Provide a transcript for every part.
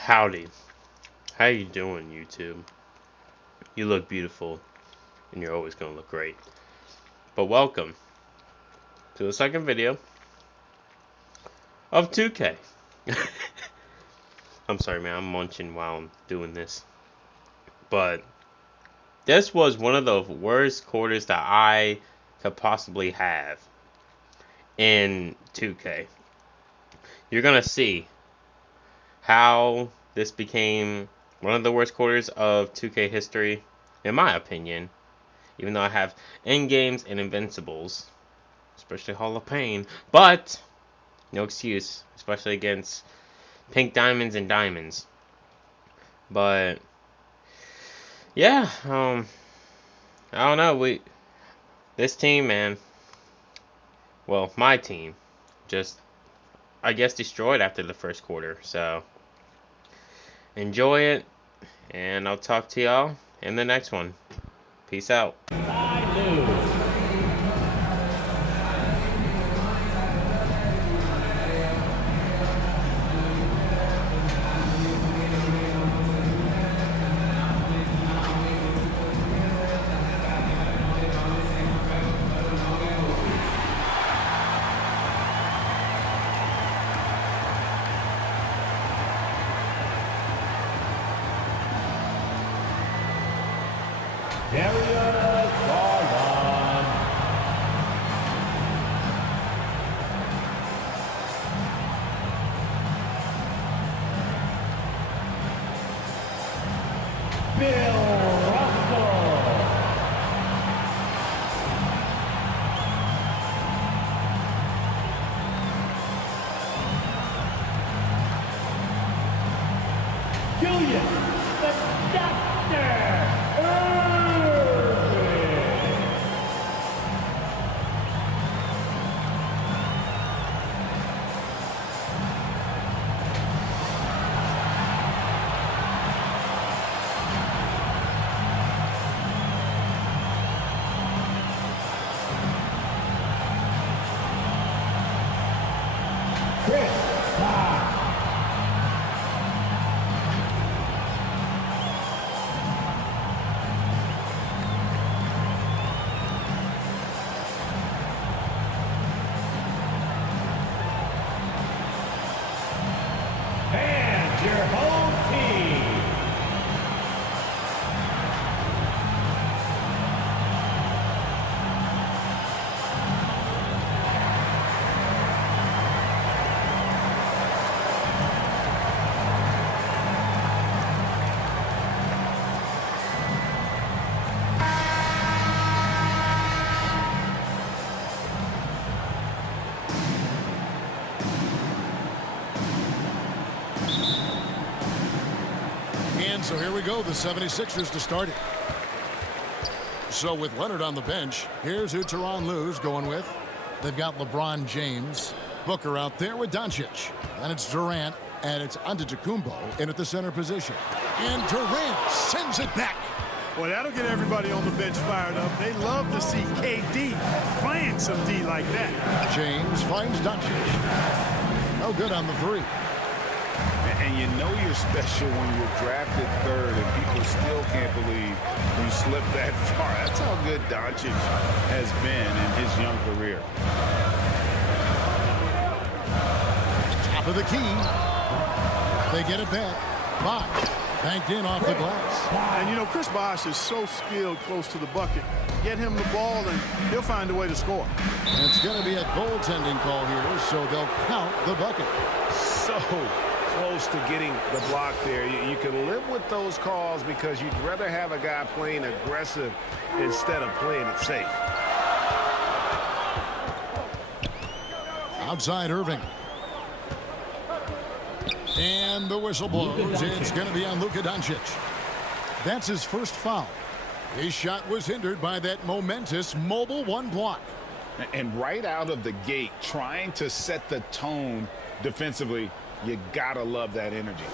Howdy. How you doing, YouTube? You look beautiful, and you're always gonna look great. But welcome to the second video of 2K. I'm sorry, man. I'm munching while I'm doing this. But this was one of the worst quarters that I could possibly have in 2K. You're gonna see how this became one of the worst quarters of 2K history, in my opinion. Even though I have Endgames and Invincibles, especially Hall of Pain, but no excuse, especially against Pink Diamonds and Diamonds. But yeah, I don't know. This team, man. Well, my team, just I guess destroyed after the first quarter. So enjoy it, and I'll talk to y'all in the next one. Peace out. Darius Garland. Bill Russell. Julius, the Doctor. Chris Bosh. And your home team. And so here we go, the 76ers to start it. So with Leonard on the bench, here's who Tyronn Lue's going with. They've got LeBron James, Booker out there with Doncic. And it's Durant, and it's Antetokounmpo in at the center position. And Durant sends it back. Well, that'll get everybody on the bench fired up. They love to see KD playing some D like that. James finds Doncic. No good on the three. And you know you're special when you're drafted third and people still can't believe you slipped that far. That's how good Doncic has been in his young career. Top of the key. They get it back. Bosh banked in off the glass. And, you know, Chris Bosh is so skilled close to the bucket. Get him the ball, and he'll find a way to score. And it's going to be a goaltending call here, so they'll count the bucket. So close to getting the block there. You can live with those calls because you'd rather have a guy playing aggressive instead of playing it safe. Outside Irving. And the whistle blows. It's going to be on Luka Doncic. That's his first foul. His shot was hindered by that momentous mobile one block. And right out of the gate, trying to set the tone defensively, you gotta love that energy.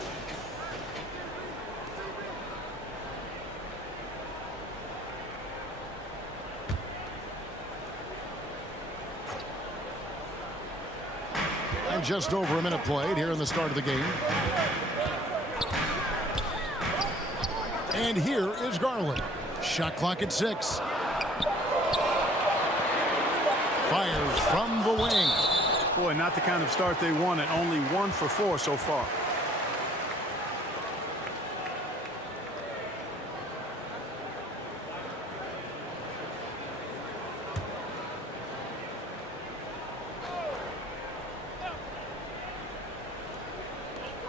And just over a minute played here in the start of the game. And here is Garland. Shot clock at 6. Fires from the wing. Boy, not the kind of start they wanted. Only 1 for 4 so far.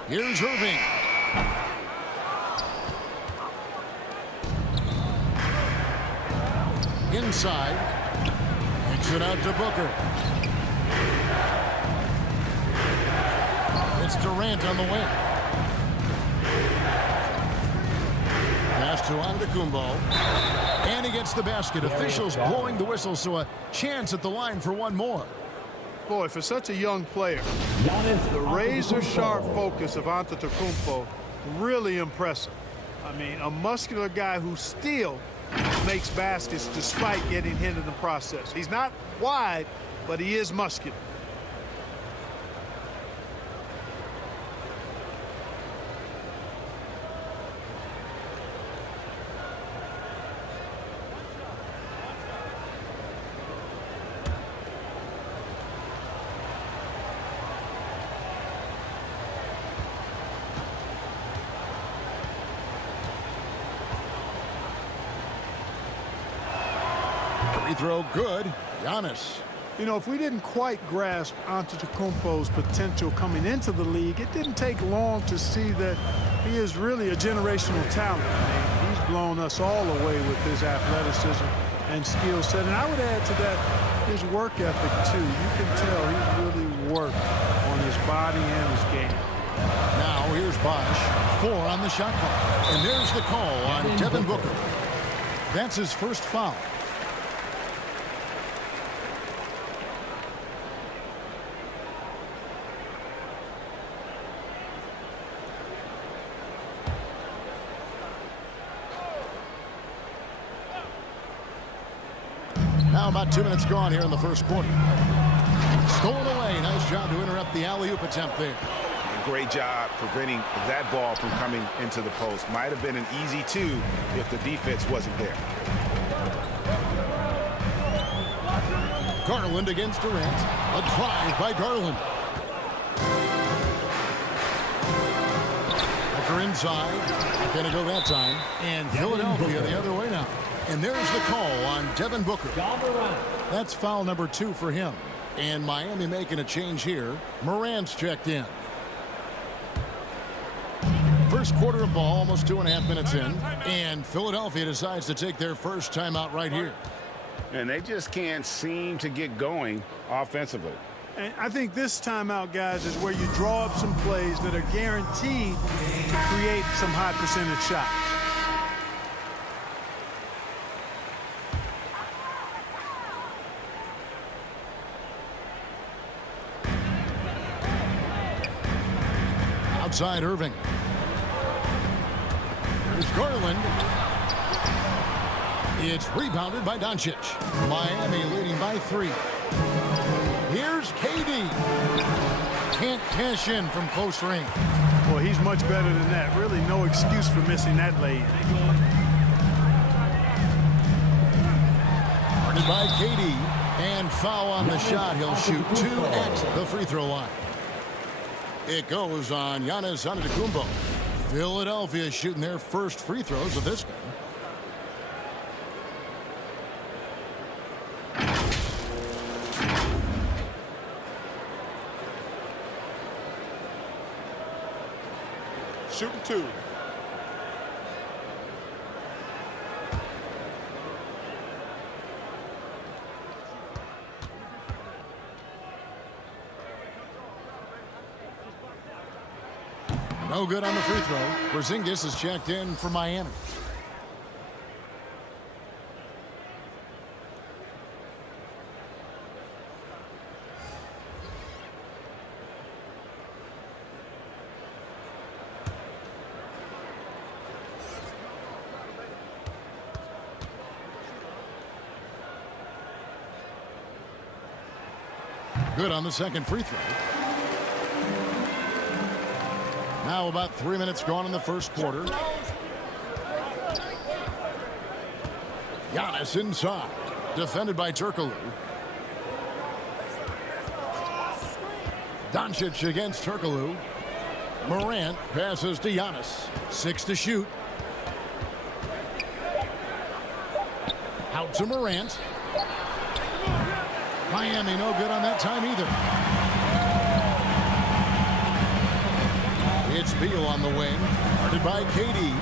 Here's Irving. Inside. Kicks it out to Booker. It's Durant on the wing. Pass to Antetokounmpo. And he gets the basket. Officials blowing the whistle, so a chance at the line for one more. Boy, for such a young player, the razor-sharp focus of Antetokounmpo, really impressive. I mean, a muscular guy who still makes baskets despite getting hit in the process. He's not wide, but he is muscular. Free throw good. Giannis. You know, if we didn't quite grasp Antetokounmpo's potential coming into the league, it didn't take long to see that he is really a generational talent. I mean, he's blown us all away with his athleticism and skill set. And I would add to that his work ethic, too. You can tell he's really worked on his body and his game. Now here's Bosh. 4 on the shot clock. And there's the call on Devin Booker. That's his first foul. Now about 2 minutes gone here in the first quarter. Stolen away. Nice job to interrupt the alley-oop attempt there. Great job preventing that ball from coming into the post. Might have been an easy 2 if the defense wasn't there. Garland against Durant. A drive by Garland. Booker inside. Not gonna go that time. And Philadelphia the other way now. And there's the call on Devin Booker. That's foul number 2 for him. And Miami making a change here. Morant's checked in. First quarter of ball, almost 2.5 minutes in. And Philadelphia decides to take their first timeout right here. And they just can't seem to get going offensively. And I think this timeout, guys, is where you draw up some plays that are guaranteed to create some high percentage shots. Outside Irving. There's Garland. It's rebounded by Doncic. Miami leading by 3. Here's KD. Can't cash in from close range. Well, he's much better than that. Really no excuse for missing that lay-in. Guarded by KD. And foul on the shot. He'll shoot 2 at the free throw line. It goes on Giannis Antetokounmpo. Philadelphia shooting their first free throws of this game. Shooting 2. No good on the free throw. Porzingis is checked in for Miami. Good on the second free throw. Now about 3 minutes gone in the first quarter. Giannis inside. Defended by Turkoglu. Doncic against Turkoglu. Morant passes to Giannis. 6 to shoot. Out to Morant. Miami no good on that time either. It's Beal on the wing. Guarded by KD.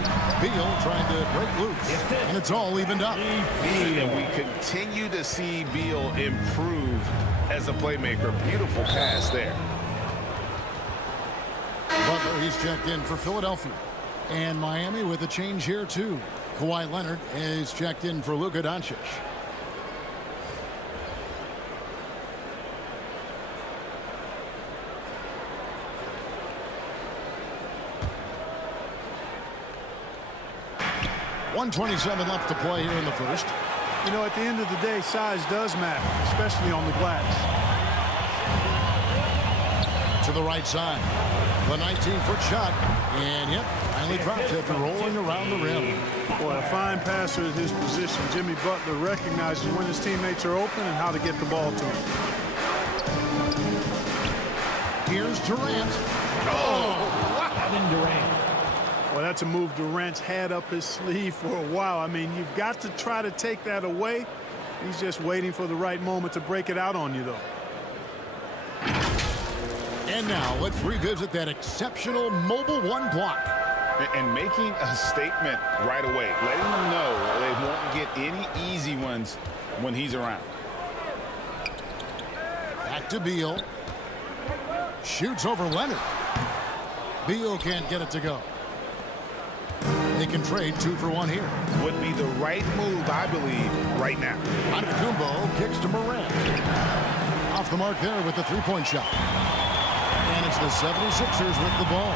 Beal trying to break loose. And it's all evened up. And we continue to see Beal improve as a playmaker. Beautiful pass there. Butler, he's checked in for Philadelphia. And Miami with a change here, too. Kawhi Leonard is checked in for Luka Doncic. .127 left to play here in the first. You know, at the end of the day, size does matter, especially on the glass. To the right side. The 19-foot shot. And, yep, finally dropped it, rolling around the rim. Boy, a fine passer at his position. Jimmy Butler recognizes when his teammates are open and how to get the ball to him. Here's Durant. Kevin Durant. Well, that's a move Durant's had up his sleeve for a while. I mean, you've got to try to take that away. He's just waiting for the right moment to break it out on you, though. And now let's revisit that exceptional Mobile One block. And making a statement right away, letting them know they won't get any easy ones when he's around. Back to Beal. Shoots over Leonard. Beal can't get it to go. They can trade 2 for 1 here. Would be the right move, I believe, right now. Antetokounmpo kicks to Morant. Off the mark there with the three-point shot. And it's the 76ers with the ball.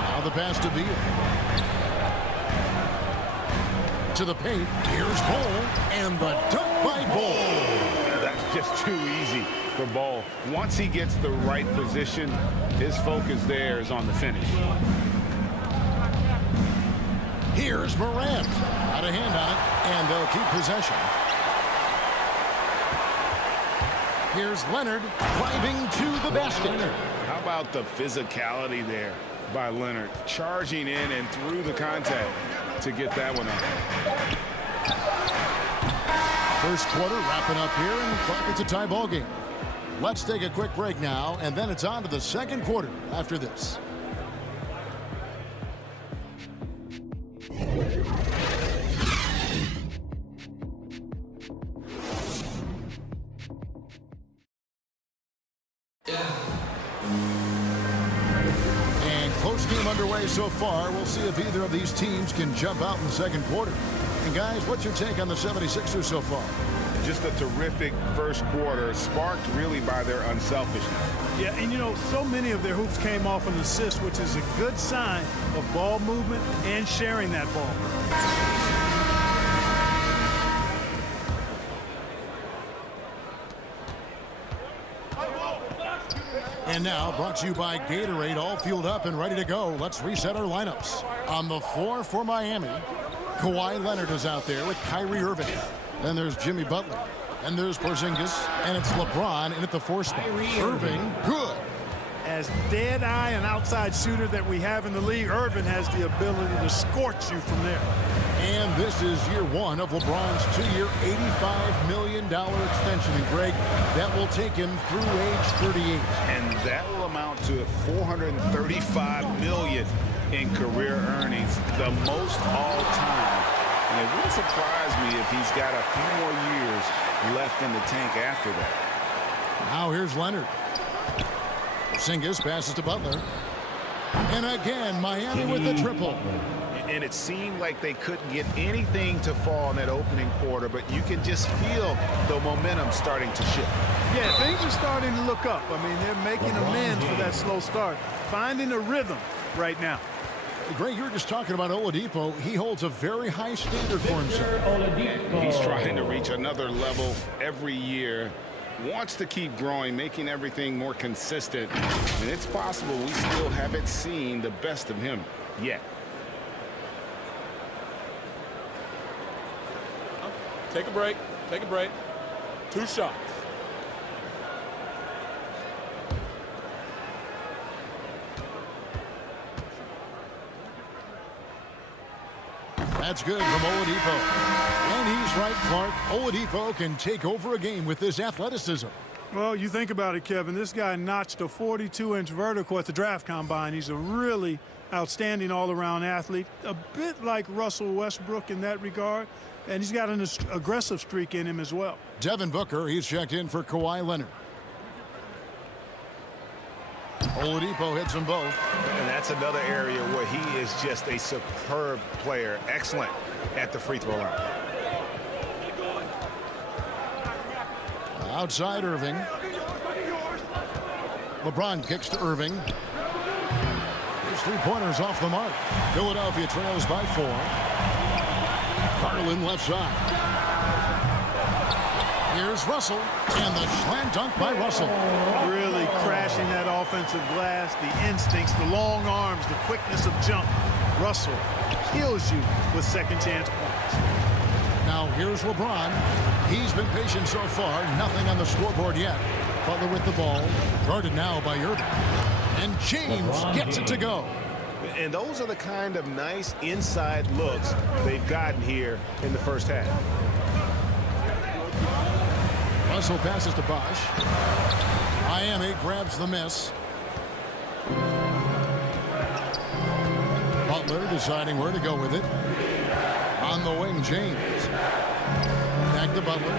Now the pass to Beal. To the paint. Here's Ball. And the dunk by Ball. That's just too easy for Ball. Once he gets the right position, his focus there is on the finish. Here's Morant. Out of hand on it, and they'll keep possession. Here's Leonard driving to the basket. How about the physicality there by Leonard, charging in and through the contact to get that one up. First quarter wrapping up here, and it's a tie ball game. Let's take a quick break now, and then it's on to the second quarter after this. And close game underway so far. We'll see if either of these teams can jump out in the second quarter. And guys, what's your take on the 76ers so far? Just a terrific first quarter, sparked really by their unselfishness. Yeah, and you know, so many of their hoops came off an assist, which is a good sign of ball movement and sharing that ball. And now, brought to you by Gatorade, all fueled up and ready to go. Let's reset our lineups. On the floor for Miami, Kawhi Leonard is out there with Kyrie Irving. Then there's Jimmy Butler. And there's Porzingis. And it's LeBron in at the 4 spot. Irving, good. As dead-eye and outside shooter that we have in the league, Irving has the ability to scorch you from there. And this is year 1 of LeBron's 2-year, $85 million extension. And Greg, that will take him through age 38. And that will amount to $435 million in career earnings, the most all time. And it wouldn't surprise me if he's got a few more years left in the tank after that. Now here's Leonard. Porzingis passes to Butler. And again, Miami with the triple. And it seemed like they couldn't get anything to fall in that opening quarter, but you can just feel the momentum starting to shift. Yeah, things are starting to look up. I mean, they're making amends for that slow start, finding a rhythm right now. Greg, you were just talking about Oladipo. He holds a very high standard for himself. He's trying to reach another level every year. Wants to keep growing, making everything more consistent. And it's possible we still haven't seen the best of him yet. Take a break. Take a break. 2 shots. That's good from Oladipo. And he's right, Clark. Oladipo can take over a game with his athleticism. Well, you think about it, Kevin. This guy notched a 42-inch vertical at the draft combine. He's a really outstanding all-around athlete, a bit like Russell Westbrook in that regard, and he's got an aggressive streak in him as well. Devin Booker, he's checked in for Kawhi Leonard. Oladipo hits them both. And that's another area where he is just a superb player. Excellent at the free throw line. Outside Irving. LeBron kicks to Irving. His 3-pointers off the mark. Philadelphia trails by 4. Garland left side. Here's Russell, and the slam dunk by Russell. Really crashing that offensive glass, the instincts, the long arms, the quickness of jump. Russell kills you with second chance points. Now here's LeBron. He's been patient so far, nothing on the scoreboard yet. Butler with the ball, guarded now by Irving. And James gets it to go. And those are the kind of nice inside looks they've gotten here in the first half. Russell passes to Bosh. Miami grabs the miss. Butler deciding where to go with it. On the wing, James. Back to Butler.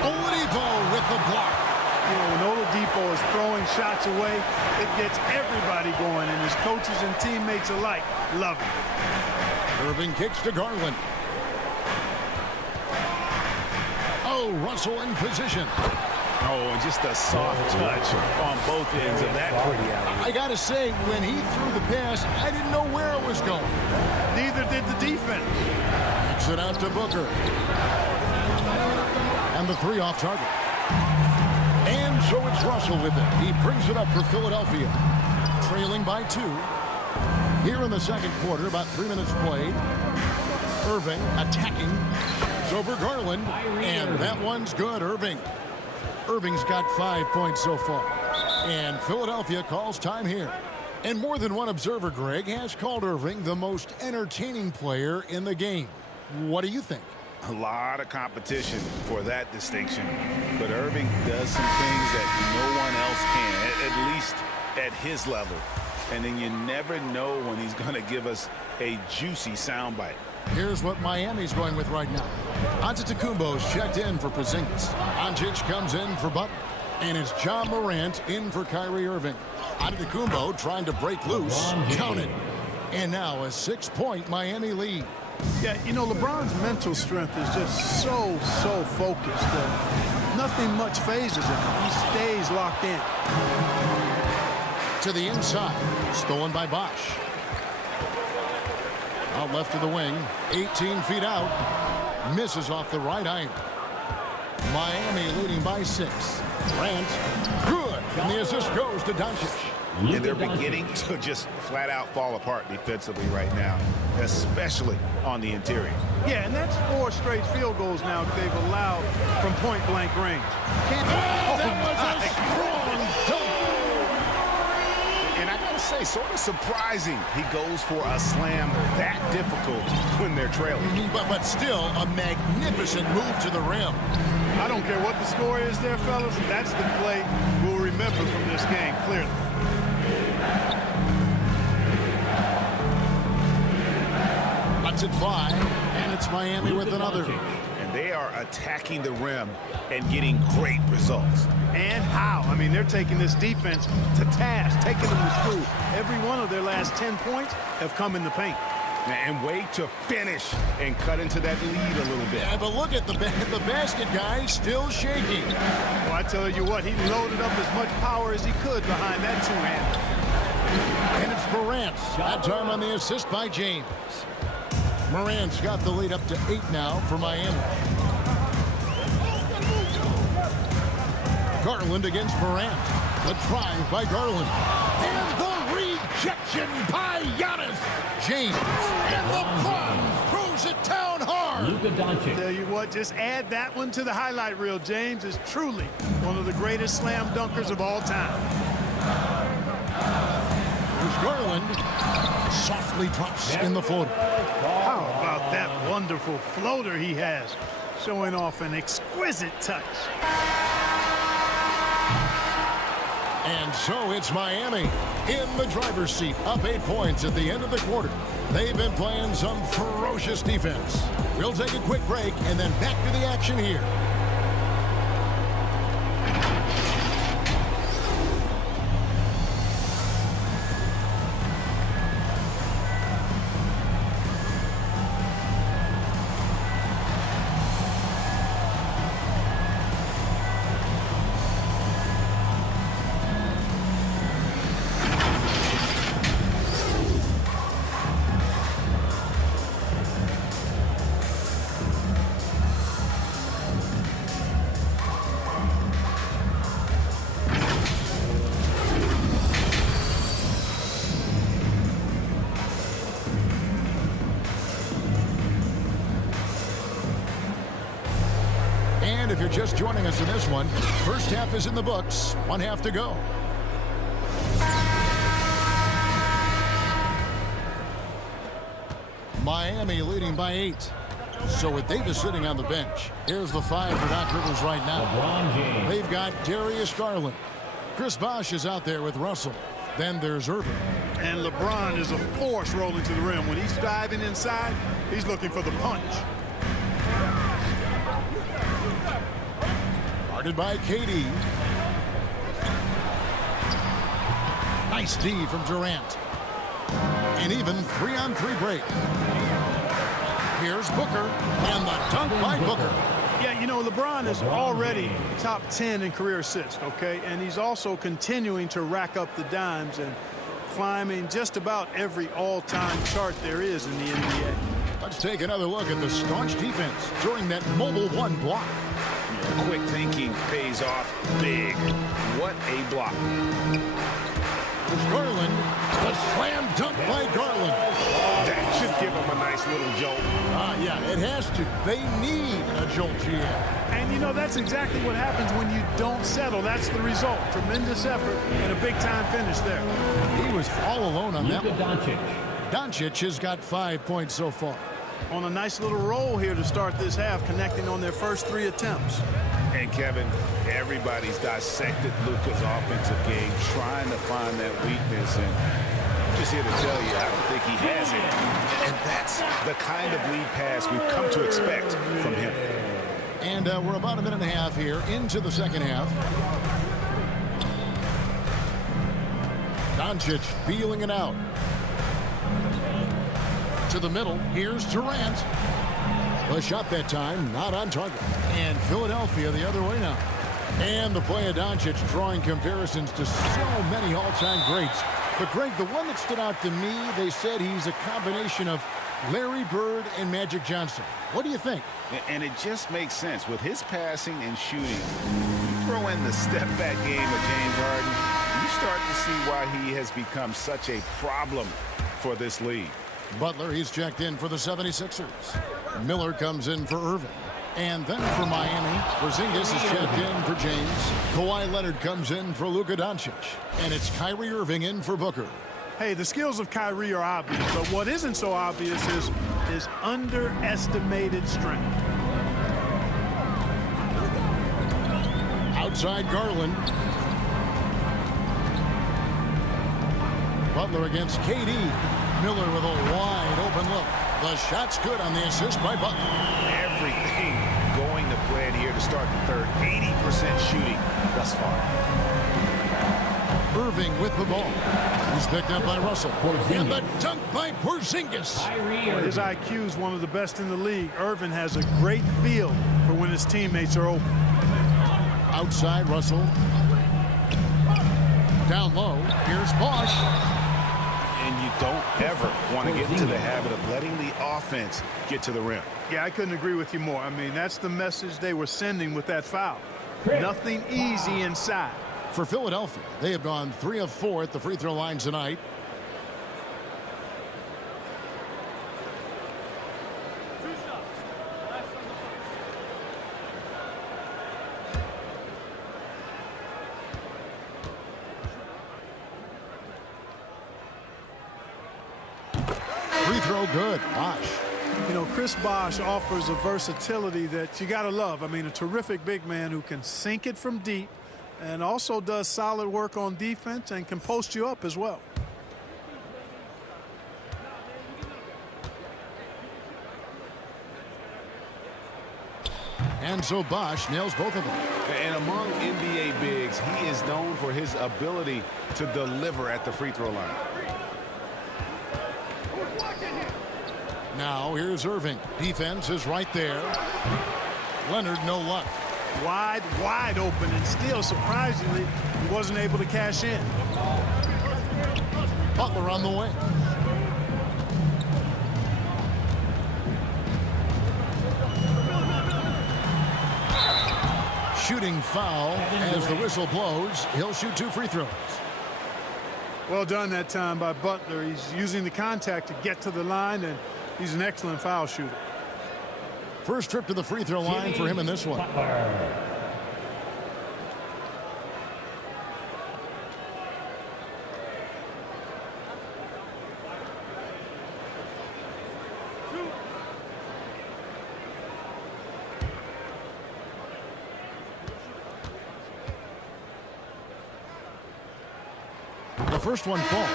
Oladipo with the block. You know, when Oladipo is throwing shots away, it gets everybody going, and his coaches and teammates alike love it. Irving kicks to Garland. Oh, Russell in position. Oh, and just a soft touch on both ends of that pretty alley. I got to say, when he threw the pass, I didn't know where it was going. Neither did the defense. Kicks it out to Booker. And the 3 off target. And so it's Russell with it. He brings it up for Philadelphia. Trailing by 2. Here in the second quarter, about 3 minutes played. Irving attacking. It's over Garland. And that one's good, Irving. Irving's got 5 points so far. And Philadelphia calls time here. And more than one observer, Greg, has called Irving the most entertaining player in the game. What do you think? A lot of competition for that distinction. But Irving does some things that no one else can, at least at his level. And then you never know when he's going to give us a juicy soundbite. Here's what Miami's going with right now. Antetokounmpo's checked in for Porzingis. Doncic comes in for Butler. And it's John Morant in for Kyrie Irving. Antetokounmpo trying to break loose. Counted. And now a 6-point Miami lead. Yeah, you know, LeBron's mental strength is just so focused that nothing much phases him. He stays locked in. To the inside. Stolen by Bosh. Out left to the wing. 18 feet out. Misses off the right iron. Miami leading by 6. Grant. Good. And the assist goes to Doncic. And they're beginning to just flat out fall apart defensively right now, especially on the interior. Yeah, and that's 4 straight field goals now that they've allowed from point-blank range. That was a strong dunk. And I gotta say, sort of surprising he goes for a slam that difficult when they're trailing. But still a magnificent move to the rim. I don't care what the score is there, fellas. That's the play we'll remember from this game, clearly. That's at 5, and it's Miami with another. And they are attacking the rim and getting great results. And how? I mean, they're taking this defense to task, taking them to school. Every one of their last 10 points have come in the paint. And way to finish and cut into that lead a little bit. Yeah, but look at the basket guy still shaking. Well, I tell you what, he loaded up as much power as he could behind that two-hander. And it's Morant. That time on the assist by James. Morant's got the lead up to 8 now for Miami. Garland against Morant. The drive by Garland. And the rejection by Giannis. James and LeBron throws it down hard. Luka Doncic. Tell you what, just add that one to the highlight reel. James is truly one of the greatest slam dunkers of all time. Here's Garland. Softly drops in the floater. How about that wonderful floater he has, showing off an exquisite touch. And so it's Miami in the driver's seat, up 8 points at the end of the quarter. They've been playing some ferocious defense. We'll take a quick break and then back to the action here. And if you're just joining us in this one, first half is in the books. 1 half to go. Miami leading by 8. So with Davis sitting on the bench, here's the 5 for Doc Rivers right now. LeBron James. They've got Darius Garland. Chris Bosh is out there with Russell. Then there's Irving. And LeBron is a force rolling to the rim. When he's diving inside, he's looking for the punch. Guarded by KD. Nice D from Durant. An even 3-on-3 break. Here's Booker, and the dunk by Booker. Yeah, you know, LeBron is already top 10 in career assists, okay? And he's also continuing to rack up the dimes and climbing just about every all-time chart there is in the NBA. Let's take another look at the staunch defense during that Mobile One block. Quick thinking pays off big. What a block. There's Garland. The slam dunk by Garland. That should give him a nice little jolt. Yeah, it has to. They need a jolt here. And, you know, that's exactly what happens when you don't settle. That's the result. Tremendous effort and a big-time finish there. He was all alone on that Luka one. Doncic. Doncic has got 5 points so far. On a nice little roll here to start this half, connecting on their first 3 attempts. And Kevin, everybody's dissected Luka's offensive game, trying to find that weakness. And I'm just here to tell you, I don't think he has it. And that's the kind of lead pass we've come to expect from him. And we're about a minute and a half here into the second half. Doncic feeling it out. To the middle, here's Durant. The shot that time, not on target. And Philadelphia the other way now. And the play of Doncic drawing comparisons to so many all-time greats. But Greg, the one that stood out to me, they said he's a combination of Larry Bird and Magic Johnson. What do you think? And it just makes sense. With his passing and shooting, you throw in the step-back game of James Harden, you start to see why he has become such a problem for this league. Butler, he's checked in for the 76ers. Miller comes in for Irving. And then for Miami, Porzingis is checked in for James. Kawhi Leonard comes in for Luka Doncic. And it's Kyrie Irving in for Booker. Hey, the skills of Kyrie are obvious, but what isn't so obvious is his underestimated strength. Outside Garland. Butler against KD. Miller with a wide open look. The shot's good on the assist by Butler. Everything going to plan here to start the third. 80% shooting thus far. Irving with the ball. He's picked up by Russell. And the dunk by Porzingis. His IQ is one of the best in the league. Irving has a great feel for when his teammates are open. Outside Russell. Down low. Here's Bosh. And you don't ever want to get into the habit of letting the offense get to the rim. Yeah, I couldn't agree with you more. I mean, that's the message they were sending with that foul. Nothing easy inside. For Philadelphia, they have gone 3 of 4 at the free throw line tonight. no good. Bosh. You know, Chris Bosh offers a versatility that you got to love. I mean, a terrific big man who can sink it from deep and also does solid work on defense and can post you up as well. And so Bosh nails both of them. And among NBA bigs, he is known for his ability to deliver at the free throw line. Now here's Irving. Defense is right there. Leonard, no luck. Wide open, and still, surprisingly, he wasn't able to cash in. Butler on the way. Shooting foul as the whistle blows. He'll shoot 2 free throws. Well done that time by Butler. He's using the contact to get to the line, and he's an excellent foul shooter. First trip to the free throw line for him in this one. The first one falls.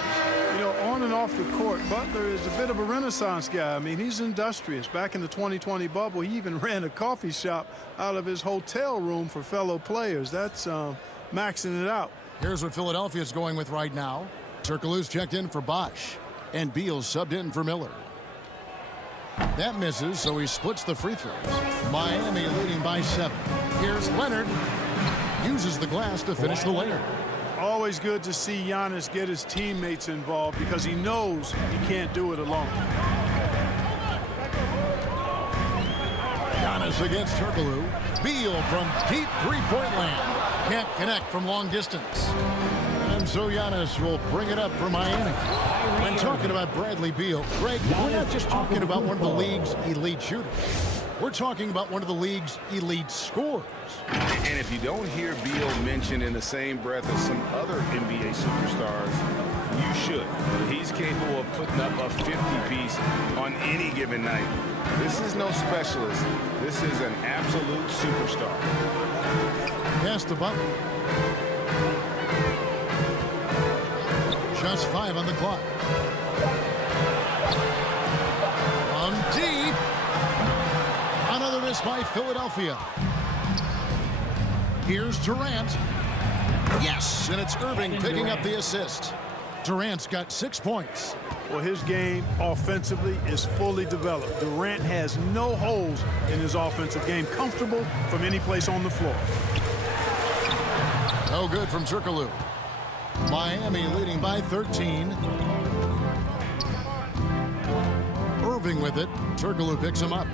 You know, on and off the court, Butler is a bit of a renaissance guy. I mean, he's industrious. Back in the 2020 bubble, he even ran a coffee shop out of his hotel room for fellow players. That's maxing it out. Here's what Philadelphia's going with right now. Turkoglu's checked in for Bosh, and Beal's subbed in for Miller. That misses, so he splits the free throws. Miami leading by 7. Here's Leonard. Uses the glass to finish the layup. Always good to see Giannis get his teammates involved because he knows he can't do it alone. Giannis against Turkoglu. Beal from deep three-point land. Can't connect from long distance. And so Giannis will bring it up for Miami. When talking about Bradley Beal, Greg, we're not just talking about one of the league's elite shooters. We're talking about one of the league's elite scorers. And if you don't hear Beal mentioned in the same breath as some other NBA superstars, you should. He's capable of putting up a 50-piece on any given night. This is no specialist. This is an absolute superstar. Pass to Butler. Just 5 on the clock. From deep. Another miss by Philadelphia. Here's Durant. Yes, and it's Irving picking up the assist. Durant's got 6 points. Well, his game offensively is fully developed. Durant has no holes in his offensive game. Comfortable from any place on the floor. No good from Turkoglu. Miami leading by 13. Irving with it. Turkoglu picks him up.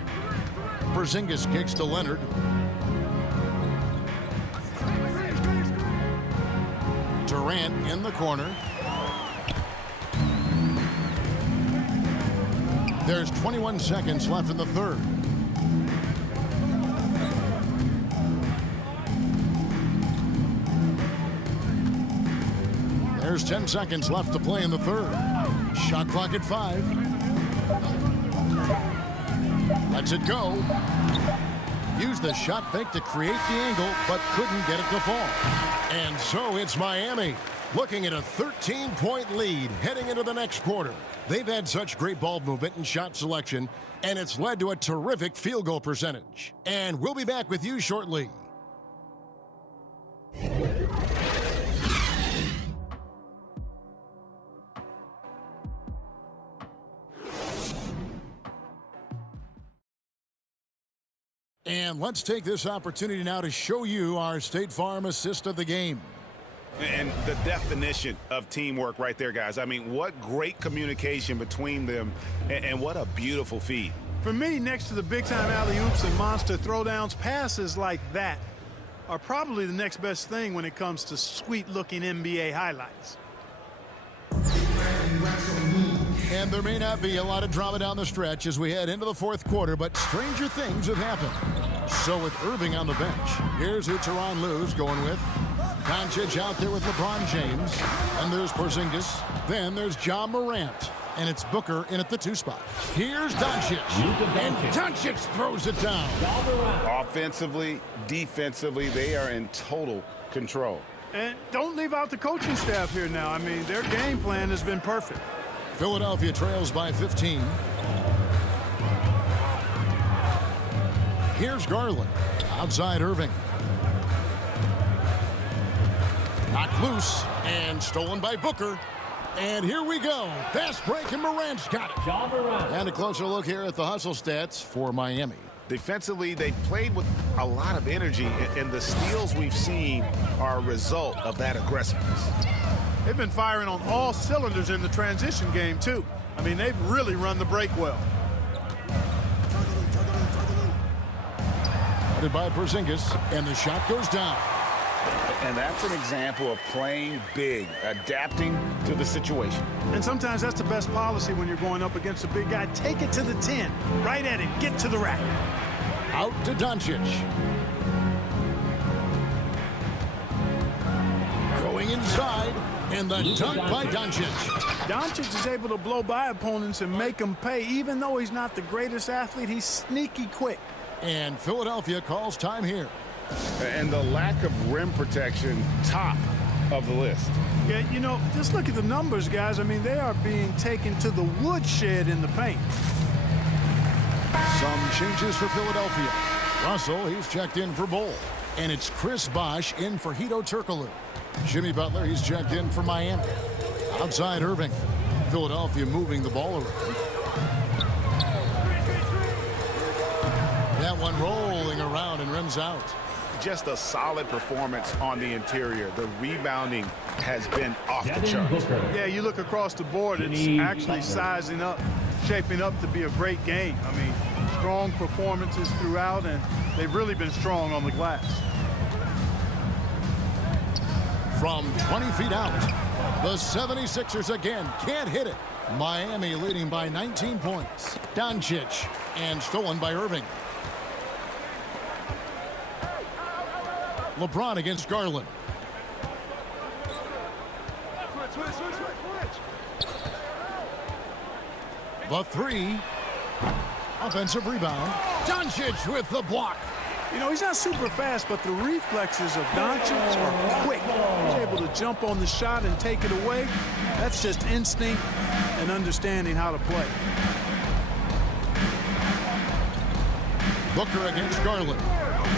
Porzingis kicks to Leonard. Durant in the corner. There's 21 seconds left in the third. There's 10 seconds left to play in the third. Shot clock at 5. Lets it go. Used the shot fake to create the angle, but couldn't get it to fall. And so it's Miami looking at a 13-point lead heading into the next quarter. They've had such great ball movement and shot selection, and it's led to a terrific field goal percentage. And we'll be back with you shortly. And let's take this opportunity now to show you our State Farm assist of the game. And the definition of teamwork right there, guys. I mean, what great communication between them, and what a beautiful feed. For me, next to the big-time alley-oops and monster throwdowns, passes like that are probably the next best thing when it comes to sweet-looking NBA highlights. And there may not be a lot of drama down the stretch as we head into the fourth quarter, but stranger things have happened. So with Irving on the bench, here's who Tyronn Lue's going with. Doncic out there with LeBron James. And there's Porzingis. Then there's Ja Morant. And it's Booker in at the 2 spot. Here's Doncic. And Doncic throws it down. Offensively, defensively, they are in total control. And don't leave out the coaching staff here now. I mean, their game plan has been perfect. Philadelphia trails by 15. Here's Garland. Outside Irving. Knocked loose and stolen by Booker. And here we go. Fast break, and Morant's got it. And a closer look here at the hustle stats for Miami. Defensively, they played with a lot of energy, and the steals we've seen are a result of that aggressiveness. They've been firing on all cylinders in the transition game, too. I mean, they've really run the break well. Headed by Porzingis, and the shot goes down. And that's an example of playing big, adapting to the situation. And sometimes that's the best policy when you're going up against a big guy. Take it to the 10. Right at him. Get to the rack. Out to Doncic. Going inside, and the dunk by Doncic. Doncic is able to blow by opponents and make them pay. Even though he's not the greatest athlete, he's sneaky quick. And Philadelphia calls time here. And the lack of rim protection, top of the list. Yeah, you know, just look at the numbers, guys. I mean, they are being taken to the woodshed in the paint. Some changes for Philadelphia. Russell, he's checked in for Bull. And it's Chris Bosh in for Hedo Turkoglu. Jimmy Butler, he's checked in for Miami. Outside Irving. Philadelphia moving the ball around. That one rolling around and rims out. Just a solid performance on the interior. The rebounding has been off the charts. Yeah, you look across the board, it's actually sizing up, shaping up to be a great game. I mean, strong performances throughout, and they've really been strong on the glass. From 20 feet out, the 76ers again can't hit it. Miami leading by 19 points. Doncic, and stolen by Irving. LeBron against Garland. The 3. Offensive rebound. Doncic with the block. You know, he's not super fast, but the reflexes of Doncic are quick. He's able to jump on the shot and take it away. That's just instinct and understanding how to play. Booker against Garland.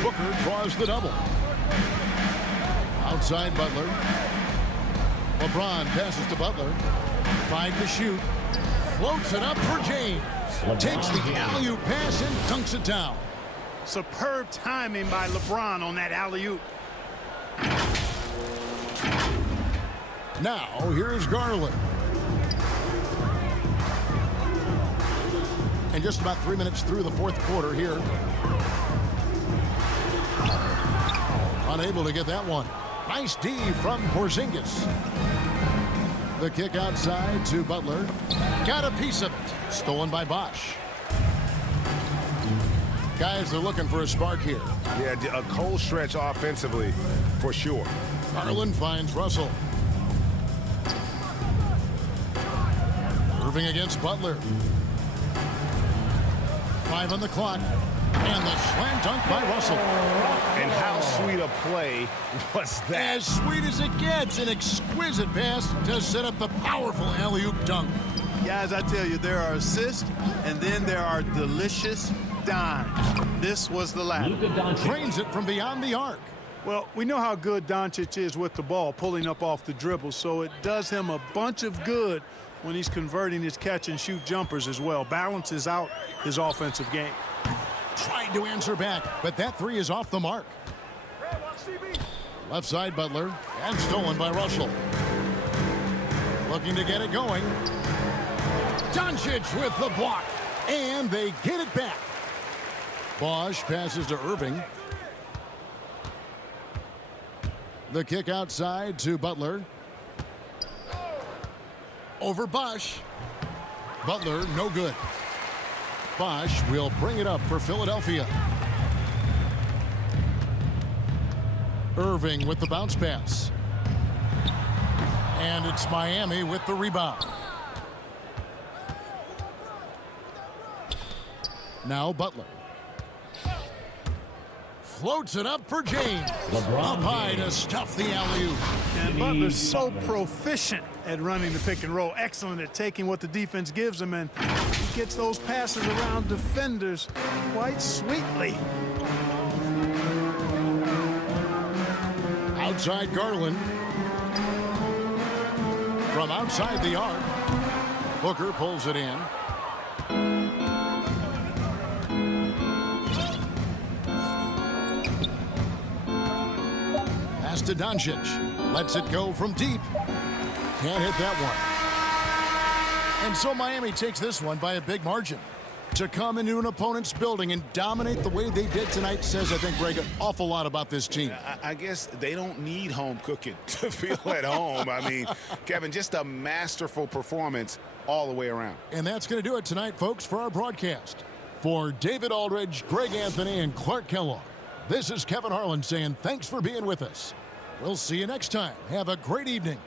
Booker draws the double. Outside Butler. LeBron passes to Butler. 5 to shoot. Floats it up for James. Takes the alley-oop pass and dunks it down. Superb timing by LeBron on that alley-oop. Now, here's Garland. And just about 3 minutes through the fourth quarter here. Unable to get that one. Nice D from Porzingis. The kick outside to Butler. Got a piece of it. Stolen by Bosh. Guys, they're looking for a spark here. Yeah, a cold stretch offensively, for sure. Garland finds Russell. Irving against Butler. 5 on the clock. And the slam dunk by Russell. And how sweet a play was that? As sweet as it gets. An exquisite pass to set up the powerful alley-oop dunk. Guys, I tell you, there are assists, and then there are delicious dimes. This was the latter. Drains it from beyond the arc. Well, we know how good Doncic is with the ball, pulling up off the dribble, so it does him a bunch of good when he's converting his catch-and-shoot jumpers as well. Balances out his offensive game. Tried to answer back, but that 3 is off the mark. Left side Butler, and stolen by Russell. Looking to get it going. Doncic with the block, and they get it back. Bosh passes to Irving. The kick outside to Butler. Over Bosh. Butler, no good. Bosh will bring it up for Philadelphia. Irving with the bounce pass. And it's Miami with the rebound. Now Butler. Floats it up for James. Up high to stuff the alley-oop. And Butler's so proficient at running the pick and roll. Excellent at taking what the defense gives him, and he gets those passes around defenders quite sweetly. Outside Garland. From outside the arc. Booker pulls it in. Pass to Doncic. Lets it go from deep. Can't hit that one. And so Miami takes this one by a big margin. To come into an opponent's building and dominate the way they did tonight says, I think, Greg, an awful lot about this team. I guess they don't need home cooking to feel at home. I mean, Kevin, just a masterful performance all the way around. And that's going to do it tonight, folks, for our broadcast. For David Aldridge, Greg Anthony, and Clark Kellogg, this is Kevin Harlan saying thanks for being with us. We'll see you next time. Have a great evening.